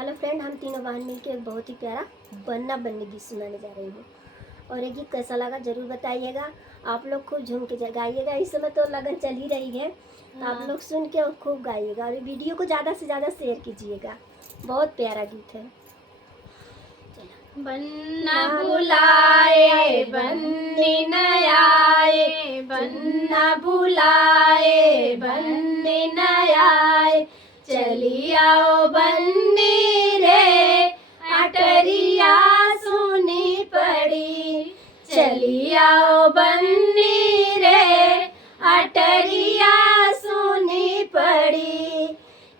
Hello friend, हम तीनों बहन मिलकर एक बहुत ही प्यारा बन्ना बन्नी गीत सुनाने जा रही हूँ। और ये गीत कैसा लगा जरूर बताइएगा। आप लोग खूब झूम के गाइएगा। इस समय तो लगन चल ही रही है, तो आप लोग सुन के और खूब गाइएगा और वीडियो को ज़्यादा से ज़्यादा शेयर कीजिएगा। बहुत प्यारा गीत है। बन्ना बुलाए बन्नी न आए, बन्ना बुलाए बन्नी न आए, चली आओ बन्नी रे अटरिया सुनी पड़ी, चली आओ बन्नी रे अटरिया सुनी पड़ी।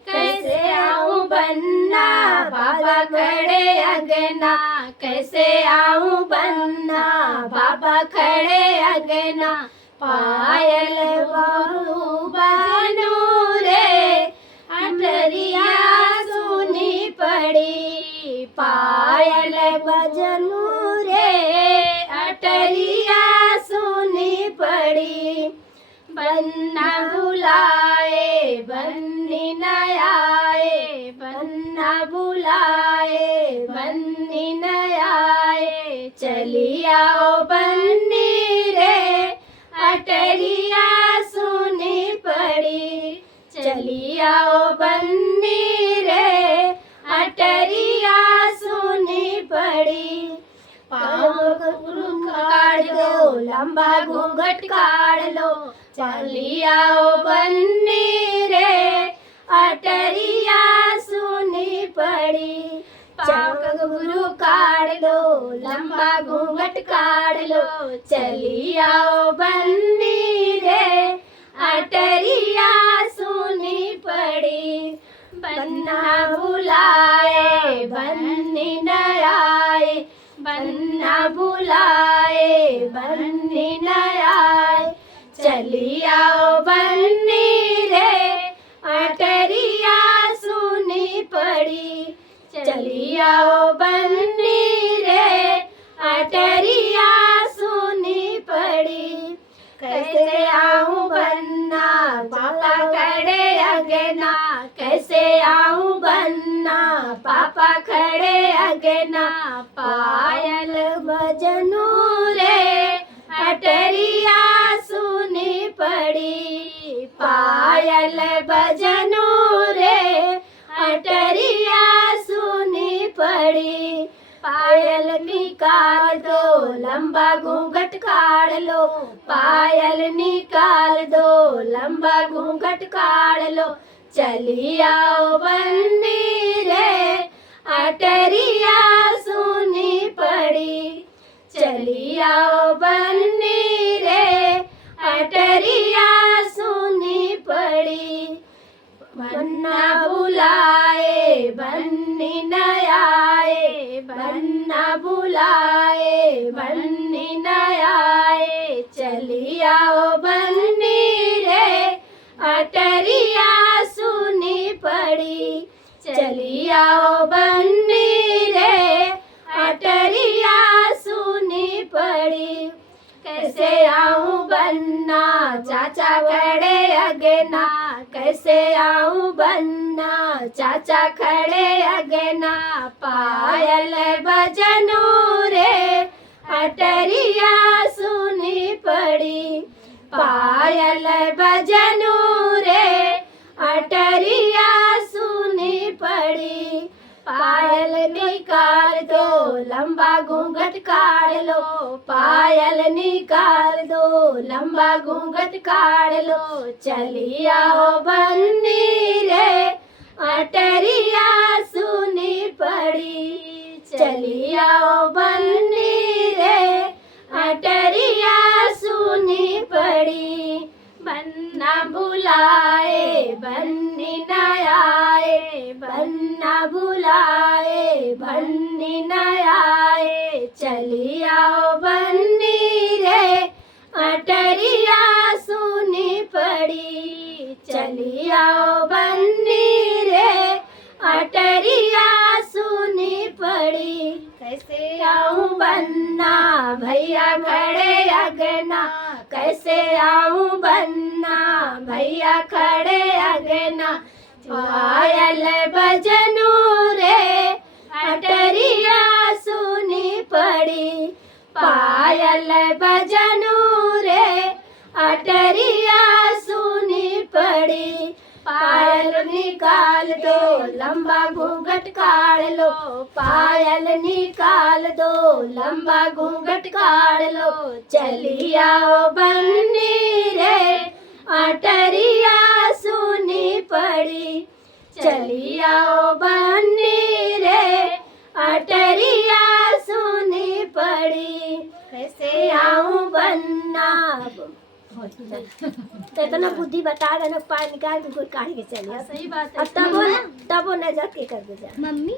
कैसे आऊं बन्ना बाबा खड़े अगना, कैसे आऊं बन्ना बाबा खड़े अगना, पायल बहु बनू रे अटरिया सुनी पड़ी, पायल बजनू रे अटरिया सुनी पड़ी। बन्ना बुलाए बन्नी न आए, बन्ना बुलाए बन्नी न आए, चली आओ बन्नी रे अटरिया सुनी पड़ी, चली आओ बन्नी रे अटरिया सुनी पड़ी। काढ़ दो लंबा घूंघट काढ़ लो, चली आओ बन्नी रे अटरिया सुनी पड़ी। घुंघरू काढ़ लो लंबा घूंघट काढ़ लो, चली आओ बन्नी रे अटरिया सुनी पड़ी। बन्ना बुलाए बन्नी न आए, बन्ना बुलाए बन्नी न आए, चली आओ बन्नी रे अटरिया सुनी पड़ी, चली आओ बन्नी रे अटरिया सुनी पड़ी। कैसे आऊं बन्ना पापा खड़े अगना, कैसे आऊं बन्ना पापा खड़े अगना, पायल बजनू रे अटरिया सुनी पड़ी, पायल बजनू रे अटरिया सुनी पड़ी। पायल निकाल दो लंबा घूंघट काढ़ लो, पायल निकाल दो लंबा घूंघट काढ़ लो, चली आओ बन्नी रे अटरिया सुनी पड़ी, चली आओ बन्नी रे अटरिया सुनी पड़ी। बन्ना बुलाए बन्नी न आए, बन्ना बुलाए बन्नी न आए, चली आओ बन्नी रे अटरिया सुनी पड़ी, चली आओ बन्नी रे अटरिया सुनी पड़ी। कैसे आऊं बन्ना चाचा खड़े अगना, कैसे आऊं बन्ना चाचा खड़े अगना, पायल बजनू रे अटरिया सुनी पड़ी, पायल बजनू रे अटरिया सुनी पड़ी। पायल निकाल दो लंबा घूंघट काढ़ लो, पायल निकाल दो लंबा घूंघट काढ़ लो, चली आओ बन्नी रे अटरिया सुनी पड़ी, चली आओ बन्नी रे अटरिया सुनी पड़ी। बन्ना बुलाए बन्नी न आए, बन्ना बुलाए बन्नी न आए, चली आओ बन्नी रे अटरिया सुनी पड़ी, चली आओ बन्नी रे अटरिया सुनी पड़ी। कैसे आऊं बन्ना भैया खड़े अगना, कैसे आऊं बन्ना भैया खड़े अगना, पायल बजनू रे पायल बजनू रे अटरिया सुनी पड़ी पायल निकाल दो लंबा घूंघट काढ़ लो पायल निकाल दो लंबा घूंघट काढ़ लो चली आओ बन्नी रे अटरिया सुनी पड़ी चली आओ बन्नी रे अटरिया सुनी पड़ी कैसे आऊं बन्ना तो इतना बुद्धि बता देना पानी निकाल के काढ़ के चलिए सही बात अब तब वो न जाके कर दे जा मम्मी